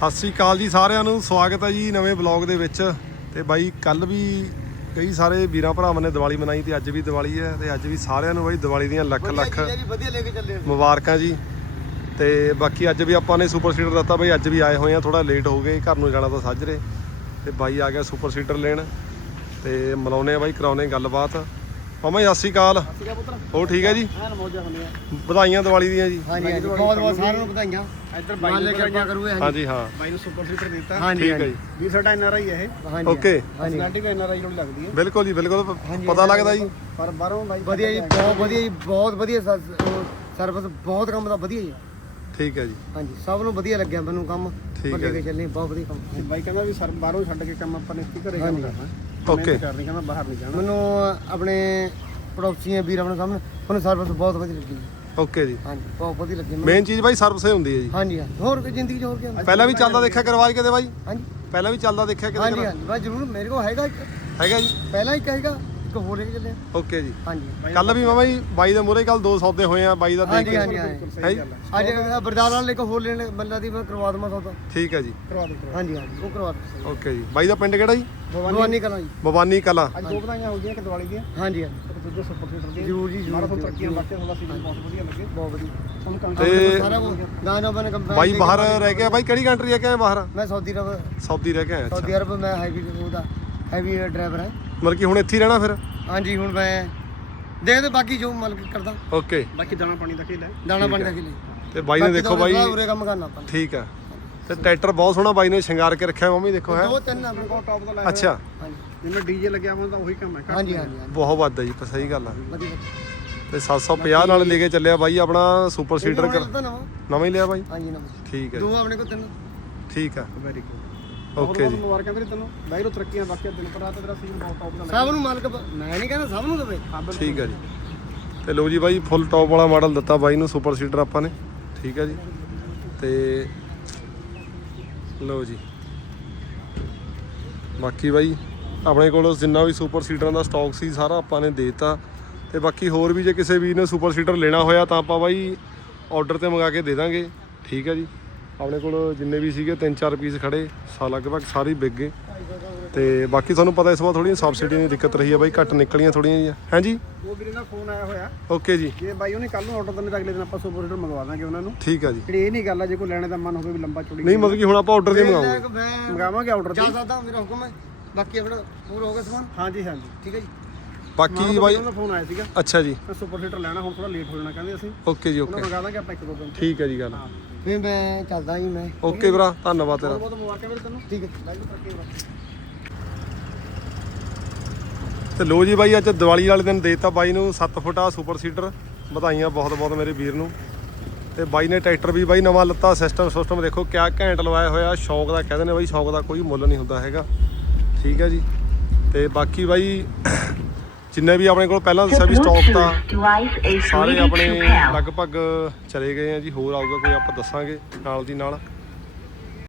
ਸਤਿ ਸ੍ਰੀ ਅਕਾਲ ਜੀ ਸਾਰਿਆਂ ਨੂੰ। ਸਵਾਗਤ ਹੈ ਜੀ ਨਵੇਂ ਬਲੌਗ ਦੇ ਵਿੱਚ। ਤੇ ਬਾਈ ਕੱਲ ਵੀ ਕਈ ਸਾਰੇ ਵੀਰਾਂ ਭਰਾਵਾਂ ਨੇ ਦੀਵਾਲੀ ਮਨਾਈ ਤੇ ਅੱਜ ਵੀ ਦੀਵਾਲੀ ਹੈ ਤੇ ਅੱਜ ਵੀ ਸਾਰਿਆਂ ਨੂੰ ਬਾਈ ਦੀਵਾਲੀ ਦੀਆਂ ਲੱਖ ਲੱਖ ਮੁਬਾਰਕਾਂ ਜੀ। ਤੇ ਬਾਕੀ ਅੱਜ ਵੀ ਆਪਾਂ ਨੇ ਸੁਪਰ ਸੀਡਰ ਦਿੱਤਾ ਬਾਈ ਅੱਜ ਵੀ ਆਏ ਹੋਏ ਆ ਥੋੜਾ ਲੇਟ ਹੋ ਗਏ ਘਰ ਨੂੰ ਜਾਣਾ ਤਾਂ ਸਾਜਰੇ ਤੇ ਬਾਈ ਆ ਗਿਆ ਸੁਪਰ ਸੀਡਰ ਲੈਣ। ਤੇ ਮਿਲਾਉਨੇ ਆ ਬਾਈ ਕਰਾਉਨੇ ਗੱਲਬਾਤ। ਮਾਮਾ ਜੀ ਸਤਿ ਸ੍ਰੀ ਅਕਾਲ। ਠੀਕ ਪੁੱਤਰ। ਹੈ ਜੀ? ਐਨ ਮੌਜਾਂ ਹੁੰਦੀਆਂ ਵਧਾਈਆਂ ਦੀਵਾਲੀ ਦੀਆਂ ਜੀ। ਹਾਂਜੀ ਹਾਂਜੀ। ਬਹੁਤ ਬਹੁਤ ਸਾਰਿਆਂ ਨੂੰ ਵਧਾਈਆਂ। ਇੱਧਰ ਬਾਈ ਨੂੰ ਵਧਾਈਆਂ ਕਰੂਏ ਹਾਂਜੀ ਹਾਂ। ਬਾਈ ਨੂੰ ਸੁਪਰ ਸੀਟਰ ਦਿੱਤਾ। ਠੀਕ ਹੈ ਜੀ। ਵੀ ਸਾਡਾ ਐਨ ਆਰ ਆਈ ਹੈ ਇਹ। ਹਾਂਜੀ ਓਕੇ ਪਰਸਨੈਲਿਟੀ ਵੀ ਐਨ ਆਰ ਆਈ ਨੂੰ ਲੱਗਦੀ ਹੈ। ਬਿਲਕੁਲ ਜੀ ਬਿਲਕੁਲ। ਪਤਾ ਲੱਗਦਾ ਜੀ। ਪਰ ਬਾਹਰੋਂ ਬਾਈ ਵਧੀਆ ਜੀ ਬਹੁਤ ਵਧੀਆ ਜੀ ਬਹੁਤ ਵਧੀਆ ਸਰਵਿਸ ਬਹੁਤ ਕੰਮ ਦਾ ਵਧੀਆ ਜੀ। ਠੀਕ ਹੈ ਜੀ। ਹਾਂਜੀ ਸਭ ਨੂੰ ਵਧੀਆ ਲੱਗਿਆ ਮੈਨੂੰ ਕੰਮ। ਠੀਕ ਹੈ ਕੇ ਚੱਲੇ ਬਹੁਤ ਵਧੀਆ ਕੰਮ। ਬਾਈ ਕਹਿੰਦਾ ਵੀ ਸਰ ਬਾਹਰੋਂ ਛੱਡ ਕੇ ਕੰਮ ਆਪਾਂ ਨੇ ਇੱਥੇ ਘਰੇ ਕੰਮ ਕਰਨਾ। ਓਕੇ ਕਰਨੀ ਕਹਿੰਦਾ ਬਾਹਰ ਨਹੀਂ ਜਾਣਾ। ਮੈਨੂੰ ਆਪਣੇ ਪੜੋਸੀਆਂ ਵੀਰ ਆਪਣੇ ਸਾਹਮਣੇ ਉਹਨੂੰ ਸਰਵਿਸ ਬਹੁਤ ਵਧੀਆ ਲੱਗੀ। ਓਕੇ ਜੀ। ਹਾਂਜੀ ਬਹੁਤ ਵਧੀਆ ਲੱਗੀ ਮੈਨੂੰ। ਮੇਨ ਚੀਜ਼ ਬਾਈ ਸਰਵਿਸ ਹੀ ਹੁੰਦੀ ਹੈ ਜੀ। ਹਾਂਜੀ ਹਾਂਜੀ। ਹੋਰ ਕੋਈ ਜ਼ਿੰਦਗੀ 'ਚ ਹੋਰ ਕੀ ਹੁੰਦਾ? ਪਹਿਲਾਂ ਵੀ ਚੱਲਦਾ ਦੇਖਿਆ ਕਰਵਾਜ ਕਿਤੇ ਬਾਈ। ਹਾਂਜੀ। ਪਹਿਲਾਂ ਵੀ ਚੱਲਦਾ ਦੇਖਿਆ ਕਿਤੇ ਹਾਂਜੀ ਕਰਵਾ- ਹਾਂਜੀ। ਬਸ ਜ਼ਰੂਰ। ਮੇਰੇ ਕੋਲ ਹੈਗਾ ਇੱਕ। ਹੈਗਾ ਜੀ। ਪਹਿਲਾਂ ਇੱਕ ਹੈਗਾ ਇੱਕ ਹੋਰ ਲੈ ਕੇ ਓਕੇ ਜੀ। ਹਾਂਜੀ। ਕੱਲ ਵੀ ਮਾਮਾ ਜੀ ਬਾਈ ਦੇ ਮੂਹਰੇ ਕੱਲ ਦੋ ਸੌਦੇ ਹੋਏ ਆ ਬਾਈ ਦਾ ਦੇਖ ਹਾਂਜੀ ਕੇ। ਹਾਂਜੀ ਹਾਂਜੀ। ਹੈ? ਜੀ? ਅੱਜ ਬਰਦਾਰ ਵਾਲੇ ਕੋ ਹੋਰ ਲੈਣੇ ਮੱਲਾ ਦੀ ਮੈਂ ਕਰਵਾ ਦਵਾਂ ਸੌਦਾ। ਠੀਕ ਹੈ ਜੀ। ਕਰਵਾ ਦੇ ਹਾਂਜੀ ਹਾਂਜੀ। ਉਹ ਕਰਵਾ ਦੋ ਓਕੇ ਜੀ। ਬਾਈ ਦਾ ਪਿੰਡ ਕਿਹੜਾ ਜੀ? ਭਵਾਨੀ ਕਲਾਂ ਜੀ। ਭਵਾਨੀ ਕਲਾ। ਅੱਜ ਦੋ ਵਧਾਈਆਂ ਹੋ ਗਈਆਂ ਕਿ ਦੀਵਾਲੀ ਦੀਆਂ। ਹਾਂਜੀ ਹਾਂਜੀ। ਇੱਕ ਦੂਜੇ ਸੁਪਰ ਸੀਟਰ ਦੀ। ਜ਼ਰੂਰ ਜੀ ਮਾਰਾ ਜ਼ਰੂਰ ਤੋਂ ਤਰੱਕੀਆਂ ਬਾਕੀ ਤੁਹਾਡਾ ਸੀ ਬਹੁਤ ਵਧੀਆ ਲੱਗੇ। ਬਹੁਤ ਵਧੀਆ। ਤੁਹਾਨੂੰ ਕੰਮ ਤੇ ਸਾਰਾ ਉਹ ਗਾਣਾ ਬਨ ਕੰਪਨੀ ਬਾਈ ਬਾਹਰ ਰਹਿ ਗਿਆ ਬਾਈ ਕਿਹੜੀ ਕੰਟਰੀ ਰਹਿ ਕੇ ਆਏ ਬਾਹਰ? ਮੈਂ ਸਾਊਦੀ ਅਰਬ ਸਾਊਦੀ ਰਹਿ ਕੇ ਅੱਛਾ। ਸਾਊਦੀ ਅਰਬ ਮੈਂ ਹੈਵੀ ਉਹਦਾ ਹੈਵੀ ਡਰਾਈਵਰ ਹਾਂ। ਮਤਲਬ ਕਿ ਹੁਣ ਇੱਥੇ ਹੀ ਰਹਿਣਾ ਫਿਰ? ਹਾਂਜੀ ਹੁਣ ਮੈਂ ਦੇਖਦੇ ਬਾਕੀ ਜੋ ਮਲਕ ਕਰਦਾ। ਓਕੇ। ਬਾਕੀ ਦਾਣਾ ਪਾਣੀ ਦਾ ਖੇਲ ਹੈ। ਦਾਣਾ ਪਾਣੀ ਦਾ ਕਿਲੇ ਤੇ ਬਾਈ ਨੇ ਦੇਖੋ ਬਾਈ ਉਰੇ ਕੰਮ ਕਰਨਾ ਆਪਾਂ। ਨੇ। ਠੀਕ ਆ ਤੇ ਟਰੈਕਟਰ ਬਹੁਤ ਸੋਹਣਾ ਬਾਈ ਨੇ ਸ਼ਿੰਗਾਰ ਕੇ ਰੱਖਿਆ ਮੰਮੀ ਦੇਖੋ ਹੈ। ਦੋ ਤਿੰਨ ਆਪਣੇ ਕੋਲ ਬਹੁਤ ਟੌਪ ਦਾ ਲਾਇਆ ਅੱਛਾ। ਹਾਂਜੀ। ਜਿਵੇਂ ਡੀਜੇ ਲੱਗਿਆ ਹੁੰਦਾ ਉਹੀ ਕੰਮ ਹੈ ਹਾਂਜੀ ਹਾਂਜੀ ਬਹੁਤ ਵੱਧ ਹੈ ਜੀ ਸਹੀ ਗੱਲ ਆ। ਤੇ 750 ਨਾਲ ਲੈ ਕੇ ਚੱਲਿਆ ਬਾਈ ਆਪਣਾ ਸੁਪਰ ਸੀਡਰ ਕਰ। ਨਵਾਂ। ਹੀ ਲਿਆ ਬਾਈ? ਹਾਂਜੀ ਨਵਾਂ। ਠੀਕ ਹੈ ਦੋ ਆਪਣੇ ਕੋਲ ਤਿੰਨ। ਠੀਕ ਆ। ਵੈਰੀ ਗੁੱਡ ਓਕੇ ਜੀ। ਮੁਬਾਰਕਾਂ ਵੀਰੇ ਤੈਨੂੰ। ਬਾਈ ਨੂੰ ਤਰੱਕੀਆਂ ਬਾਕੀ ਦਿਨ ਪਰ ਰਾਤ ਤੇਰਾ ਸੀਜ਼ਨ ਬਹੁਤ ਟੌਪ ਦਾ ਲੱਗਾ ਸਭ ਨੂੰ ਮਾਲਕ ਮੈਂ ਨਹੀਂ ਕਹਿੰਦਾ ਸਭ ਨੂੰ ਦੇਵੇ। ਠੀਕ ਹੈ ਜੀ। ਤੇ ਲਓ ਜੀ ਬਾਈ ਫੁੱਲ ਟੌਪ ਵਾਲਾ ਮਾਡਲ ਦਿੱਤਾ ਬਾਈ ਨੂੰ ਸੁਪਰ ਸੀਡਰ ਆਪਾਂ ਨੇ। ਠੀਕ ਹੈ ਜੀ। ਤੇ ਲਓ ਜੀ। ਬਾਕੀ ਬਾਈ, ਆਪਣੇ ਕੋਲ ਜਿੰਨਾ ਵੀ ਸੁਪਰ ਸੀਟਰਾਂ ਦਾ ਸਟਾਕ ਸੀ, ਸਾਰਾ ਆਪਾਂ ਨੇ ਦੇਤਾ। ਤੇ ਬਾਕੀ ਹੋਰ ਵੀ ਜੇ ਕਿਸੇ ਵੀਰ ਨੇ ਸੁਪਰ ਸੀਟਰ ਲੈਣਾ ਹੋਇਆ, ਤਾਂ ਆਪਾਂ ਬਾਈ ਆਰਡਰ ਤੇ ਮੰਗਾ ਕੇ ਦੇ ਦਾਂਗੇ। ਠੀਕ ਹੈ ਜੀ। ਆਪਣੇ ਕੋਲ ਜਿੰਨੇ ਵੀ ਸੀਗੇ, ਤਿੰਨ ਚਾਰ ਪੀਸ ਖੜੇ, ਸਾ ਲਗਭਗ ਸਾਰੇ ਵਿਕ ਗਏ। ਤੇ ਬਾਕੀ ਤੁਹਾਨੂੰ ਪਤਾ ਇਸ ਵਾਰ ਥੋੜੀਆਂ ਸਬਸਿਡੀਆਂ ਦੀ ਦਿੱਕਤ ਰਹੀ ਹੈ ਬਾਈ ਘੱਟ ਨਿਕਲੀਆਂ ਥੋੜੀਆਂ ਜਿਹੀਆਂ। ਹਾਂਜੀ ਉਹ ਵੀਰੇ ਦਾ ਫੋਨ ਆਇਆ ਹੋਇਆ। ਓਕੇ ਜੀ। ਜੇ ਬਾਈ ਉਹਨੇ ਕੱਲ ਨੂੰ ਆਰਡਰ ਦਿੰਦੇ ਤਾਂ ਅਗਲੇ ਦਿਨ ਆਪਾਂ ਸੁਪਰ ਮੰਗਵਾ ਦਾਂਗੇ ਉਹਨਾਂ ਨੂੰ। ਠੀਕ ਆ ਜੀ। ਜਿਹੜੀ ਇਹ ਨਹੀਂ ਗੱਲ ਆ ਜੇ ਕੋਈ ਲੈਣੇ ਦਾ ਮਨ ਹੋਵੇ ਵੀ ਲੰਬਾ ਚੌੜੀ ਨਹੀਂ ਮਤਲਬ ਕਿ ਹੁਣ ਆਪਾਂ ਆਰਡਰ ਤੇ ਮੰਗਾਉਂਗੇ ਮੈਂ ਮੰਗਾਵਾਂਗੇ ਆਰਡਰ ਜਾ ਸਕਦਾ ਮੇਰਾ ਹੁਕਮ ਹੈ। ਬਾਕੀ ਆਪਣਾ ਹੋਰ ਹੋ ਗਿਆ ਸਮਾਨ? ਹਾਂਜੀ ਹਾਂਜੀ। ਠੀਕ ਹੈ ਜੀ। ਬਾਕੀ ਬਾਈ ਉਹਨਾਂ ਦਾ ਫੋਨ ਆਇਆ ਸੀਗਾ। ਅੱਛਾ ਜੀ। ਮੈਂ ਸੁਪਰ ਸੀਟਰ ਲੈਣਾ ਹੁਣ ਥੋੜਾ ਲੇਟ ਹੋ ਜਾਣਾ ਕਹਿੰਦੇ ਅਸੀਂ। ਓਕੇ ਜੀ ਓਕੇ। ਮੰਗਾ ਦਾਂਗੇ ਆਪਾਂ ਇੱਕ ਦੋ ਦਿਨ। ਠੀਕ ਹੈ ਜੀ ਗੱਲ। ਫਿਰ ਮੈਂ ਚੱਲਦਾ ਜੀ ਮੈਂ। ਓਕੇ ਵੀਰਾ ਧੰਨਵਾਦ ਤੇਰਾ। ਬਹੁਤ ਮੁਬਾਰਕਾਂ ਵੀਰੇ ਤੈਨੂੰ। ਠੀਕ ਹੈ। ਬਾਈ ਨੂੰ ਤਰੱਕੀ ਬਖਸ਼ੇ। ਤੇ ਲੋ ਜੀ ਬਾਈ ਅੱਜ ਦੀਵਾਲੀ ਵਾਲੇ ਦਿਨ ਦੇਤਾ ਬਾਈ ਨੂੰ 7 ਫੁੱਟਾ ਸੁਪਰ ਸੀਡਰ ਵਧਾਈਆਂ ਬਹੁਤ ਬਹੁਤ ਮੇਰੇ ਵੀਰ ਨੂੰ। ਤੇ ਬਾਈ ਨੇ ਟਰੈਕਟਰ ਵੀ ਬਾਈ ਨਵਾਂ ਲੱਤਾ ਸਿਸਟਮ ਸਿਸਟਮ ਦੇਖੋ ਕਿਆ ਘੈਂਟ ਲਵਾਇਆ ਹੋਇਆ। ਸ਼ੌਂਕ ਦਾ ਕਹਿੰਦੇ ਨੇ ਬਾਈ ਸ਼ੌਂਕ ਦਾ ਕੋਈ ਮੁੱਲ ਨਹੀਂ ਹੁੰਦਾ ਹੈਗਾ। ਠੀਕ ਹੈ ਜੀ। ਤੇ ਬਾਕੀ ਬਾਈ ਜਿੰਨੇ ਵੀ ਆਪਣੇ ਕੋਲ ਪਹਿਲਾਂ ਦੱਸਿਆ ਵੀ ਸਟਾਕ ਤਾਂ ਸਾਰੇ ਆਪਣੇ. ਲਗਭਗ ਚਲੇ ਗਏ ਆ ਜੀ। ਹੋਰ ਆਊਗਾ ਕੋਈ ਆਪਾਂ ਦੱਸਾਂਗੇ ਨਾਲ ਦੀ ਨਾਲ।